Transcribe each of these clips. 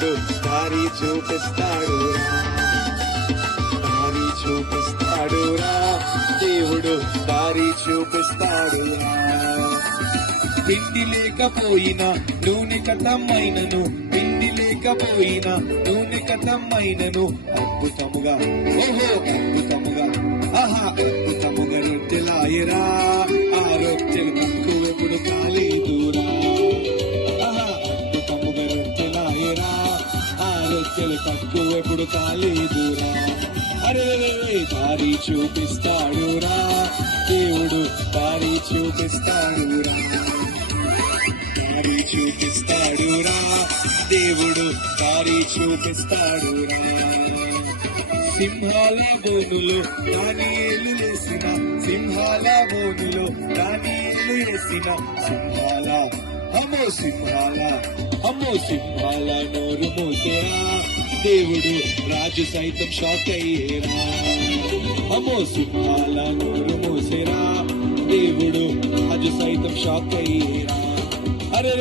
దేవుడు దారి చూపిస్తాడురా, దారి చూపిస్తాడురా, దేవుడు దారి చూపిస్తాడురా. తిండి లేకపోయినా నూనె కథమైనను, తిండి లేకపోయినా నూనె కథమైనను, అద్భుతముగా ఓహో అద్భుతముగా ఆహా అద్భుతముగా రొట్టెలాయరా, ఆ రొట్టెలు తక్కువెప్పుడు కాలేదురా, ఆహా అద్భుతముగా రొట్టెలాయరా, ఆ రొట్టెలు తక్కువెప్పుడు కాలేదురా. అరే దారి చూపిస్తాడురా, దేవుడు దారి చూపిస్తాడురా, దారి చూపిస్తాడురా, దేవుడు దారి చూపిస్తాడురా. సింహాల బోనులో దానియేలు వేసిన, సింహాల బోనులో దానియేలు వేసిన, సింహాల అమ్మో సింహాల అమ్మో సింహాల నోరు మోసేరా, దేవుడు రాజు సైతం షాక్ అయ్యేరా, అమ్మో సింహాల నోరు మోసేరా, దేవుడు రాజు సైతం షాక్ అయ్యేరా. అరే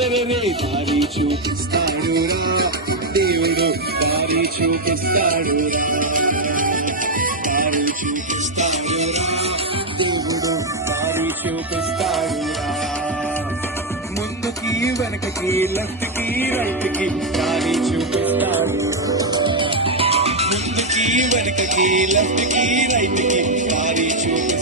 దారి చూపిస్తాడురా, దేవుడు దారి చూపిస్తాడురా, దారి చూపిస్తాడురా, దేవుడు దారి చూపిస్తాడురా. ముందుకి వెనకకి లెఫ్ట్ కి రైట్ కి దారి చూపిస్తాడు, ముందుకి వెనకకి లెఫ్ట్ కి రైట్ కి దారి చూపిస్తాడు.